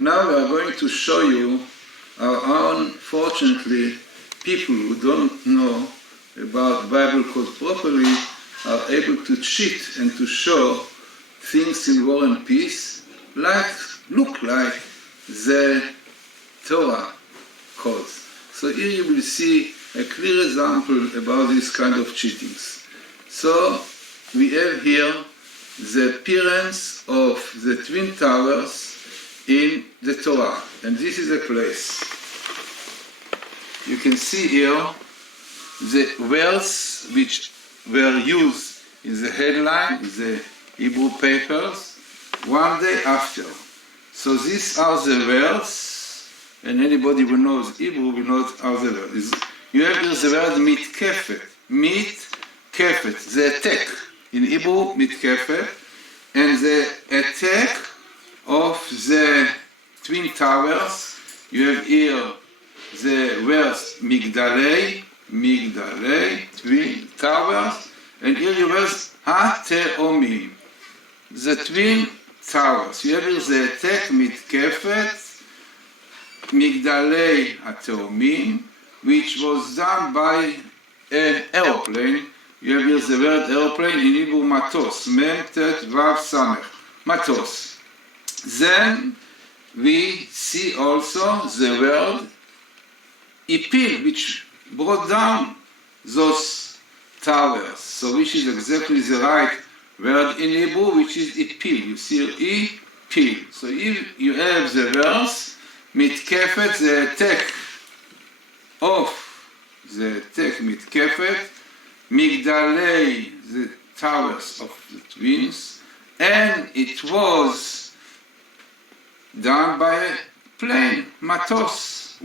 Now we are going to show you our own, fortunately, people who don't know about Bible code properly are able to cheat and to show things in War and Peace look like the Torah codes. So here you will see a clear example about this kind of cheatings. So we have here the appearance of the Twin Towers in the Torah, and this is a place. You can see here the words which were used in the headline, in the Hebrew papers, one day after. So these are the words, and anybody who knows Hebrew will know how the word is. You have here the word mitkefet, the attack. In Hebrew, mitkefet, and the attack of the Twin Towers. You have here the words Migdalei, Twin Towers, and here you have Ha-Teomim, the Twin Towers. You have here the attack Mitkefet, Migdalei Ha-Teomim, which was done by an aeroplane. You have here the word aeroplane in Hebrew matos, mem tet vav samech, matos. Then we see also the word ipil, which brought down those towers. So which is exactly the right word in Hebrew, which is ipil. You see here, ipil. So if you have the verse, mitkefet, the attack mitkefet, Migdalei, the towers of the twins, and it was done by a plane, matos,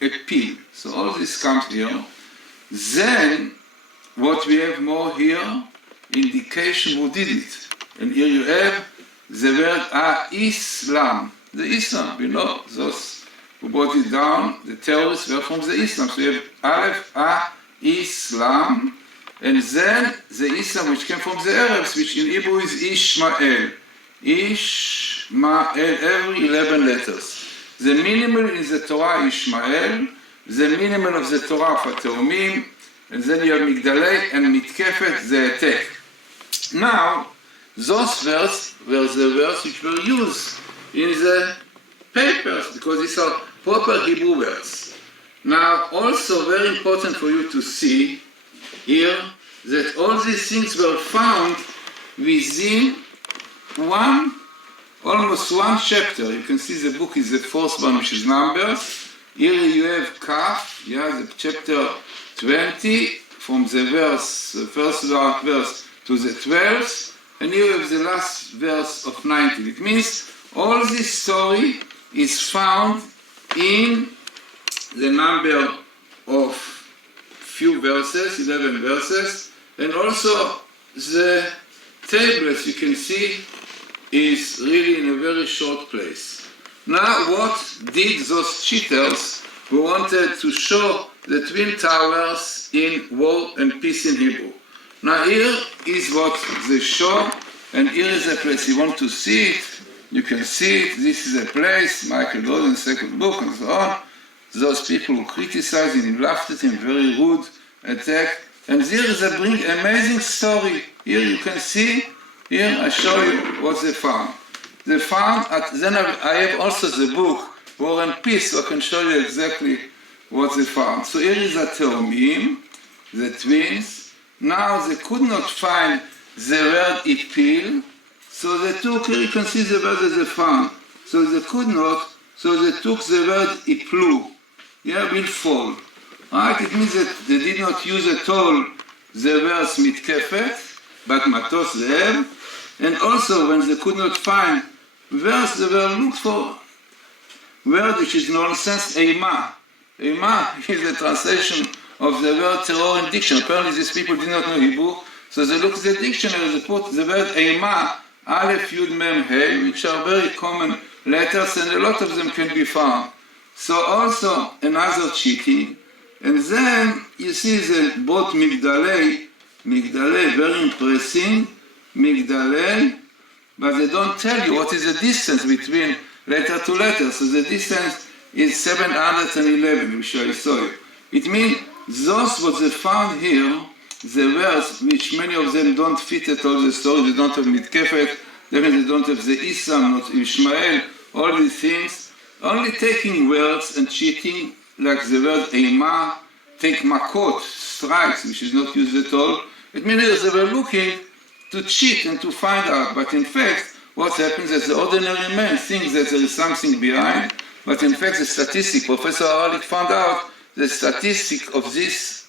a pil. So all this comes here. Then, what we have more here, indication who did it. And here you have the word Islam. The Islam, we know, those who brought it down, the terrorists were from the Islam. So you have Aleph, Islam, and then the Islam which came from the Arabs, which in Hebrew is Ishmael. Ishmael, every 11 letters. The minimal in the Torah, Ishmael, the minimal of the Torah for Teomim, and then you have Migdalei and Mitkefet, the attack. Now, those verses were the verses which were used in the papers, because these are proper Hebrew words. Now, also very important for you to see here that all these things were found within almost one chapter. You can see the book is the fourth one, which is Numbers. Here you have Kaf, the chapter 20, from the first verse to the 12th, and here you have the last verse of 19. It means all this story is found in the number of few verses, 11 verses, and also the table, as you can see, is really in a very short place. Now, what did those cheaters who wanted to show the Twin Towers in War and Peace in Hebrew? Now, here is what they show, and here is the place. You want to see it, you can see it. This is a place, Michael Golden's second book, and so on. Those people who criticized him, laughed at him, very rude attack. And there is a amazing story. Here you can see, here I show you what they found. They found, then I have also the book, War and Peace, so I can show you exactly what they found. So here is the Teomim, the twins. Now they could not find the word Ipil, so they took, here you can see the word that they found. So they could not, so they took the word Iplu, will fall. Right? It means that they did not use at all the verse mitkefet, but matos they have. And also when they could not find verse, they were looked for word which is nonsense, eima. Eima is the translation of the word terror in dictionary. Apparently these people did not know Hebrew, so they looked at the dictionary, they put the word eima, Aleph, Yud, Mem, Hey, which are very common letters, and a lot of them can be found. So also another cheating. And then you see the both Migdalei, very impressive, Migdalei, but they don't tell you what is the distance between letter to letter. So the distance is 711, which I saw you. It means those what they found here, the verse, which many of them don't fit at all the story, they don't have Mitkefet, they don't have the Isam, not Ishmael, all these things, only taking words and cheating, like the word Eima, take makot, strikes, which is not used at all. It means they were looking to cheat and to find out, but in fact, what happens is the ordinary man thinks that there is something behind, but in fact the statistic, Professor Haralik found out the statistic of this,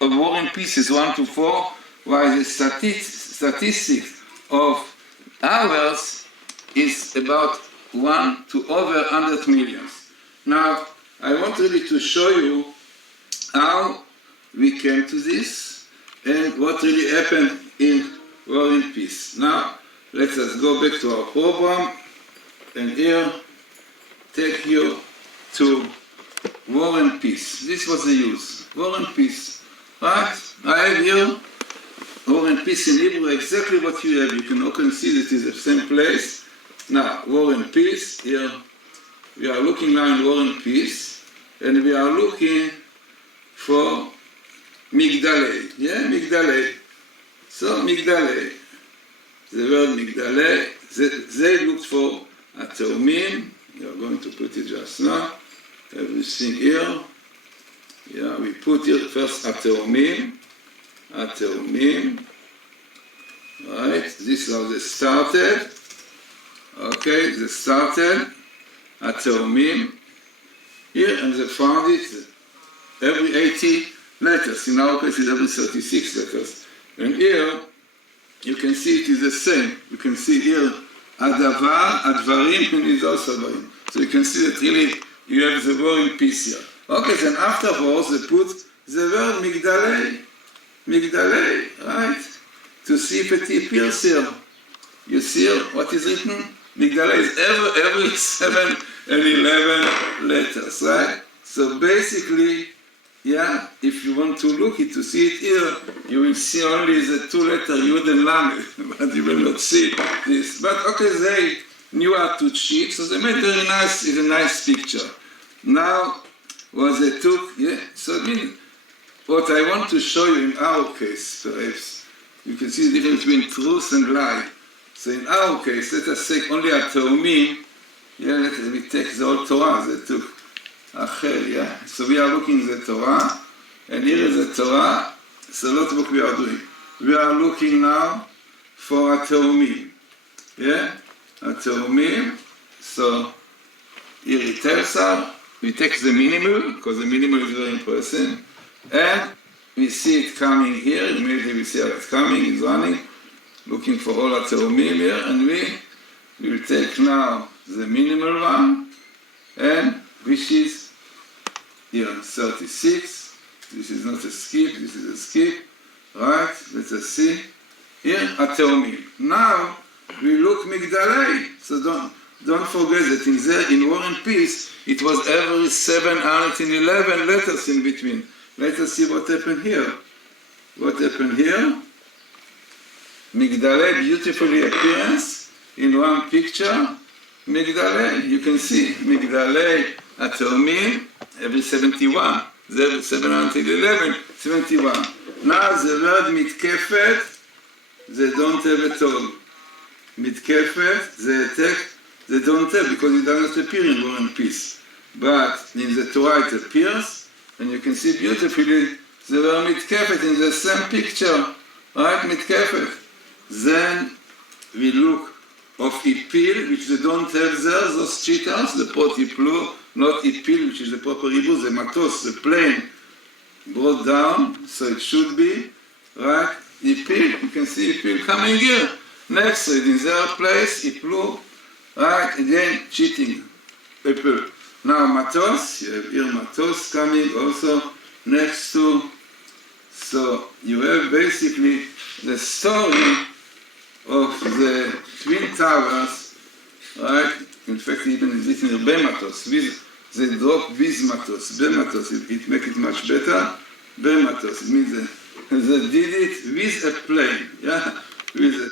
of War and Peace is 1 to 4, while the statistic of ours is about 1 to over 100 million. Now, I want really to show you how we came to this and what really happened in War and Peace. Now, let us go back to our program and here take you to War and Peace. This was the use. War and Peace. Right? I have here War and Peace in Hebrew, exactly what you have. You can all see that it is the same place. Now, War and Peace. Here we are looking now in War and Peace, and we are looking for Migdalei. Yeah, Migdalei. So, Migdalei. The word Migdalei, they looked for Ateumim. We are going to put it just now. Everything here. Yeah, we put here first Ateumim. Ateumim. Right, this is how they started. Okay, they started. Ateumim. Here, and they found it every 80 letters. In our case, it's every 36 letters. And here, you can see it is the same. You can see here, Adavar, Advarim, and is also Advarim. So you can see that really you have the word in Peace here. Okay, then afterwards they put the word Migdalei. Migdalei, right? To see if it appears here. You see what is written? Migdalei is every 7 and 11 letters, right? So basically, yeah, if you want to look it, to see it here, you will see only the 2-letter Yud and Lamed, but you will not see this. But okay, they knew how to cheat, so they made very nice, it's a nice picture. Now, what they took, yeah, so I mean, what I want to show you in our case, perhaps, you can see the difference between truth and lie. So in our case, let us take only a Teumim, yeah, let us take the whole Torah, they took Achel, yeah. So we are looking at the Torah, and here is the Torah, so that's what we are doing. We are looking now for a Teumim, yeah, a Teumim, so here it tells us, we take the minimal, because the minimal is very impressive, and we see it coming here, immediately we see how it's coming, it's running, looking for all the Teumim here, and we will take now the minimal one, and which is here 36, this is not a skip, this is a skip, right, let us see, here Ateumim. Now, we look Migdalei, so don't forget that in there, in War and Peace, it was every 711 letters in between. Let us see what happened here. What happened here? Migdalei beautifully appearance in one picture. Migdalei, you can see Migdalei Ateumim every 71. There 711, 71. Now the word Mitkefet, they don't have at all. Mitkefet, they attack, they don't have because it does not appear in War and Peace. But in the Torah it appears, and you can see beautifully the word Mitkefet in the same picture, right? Mitkefet. Then we look of Ipil, which they don't have there, those cheetahs, the pot Iplu, not Ipil, which is the proper Hebrew, the matos, the plane, brought down, so it should be, right? Ipil, you can see Ipil coming here. Next to it, in their place, Iplu, right? Again, cheating, Ipil. Now matos, you have here matos coming also next to, so you have basically the story of the Twin Towers, right? In fact, even it's written here, Bematos. They drop Bismatos, Bematos. It makes it much better. Bematos. It means they did it with a plane, yeah? With a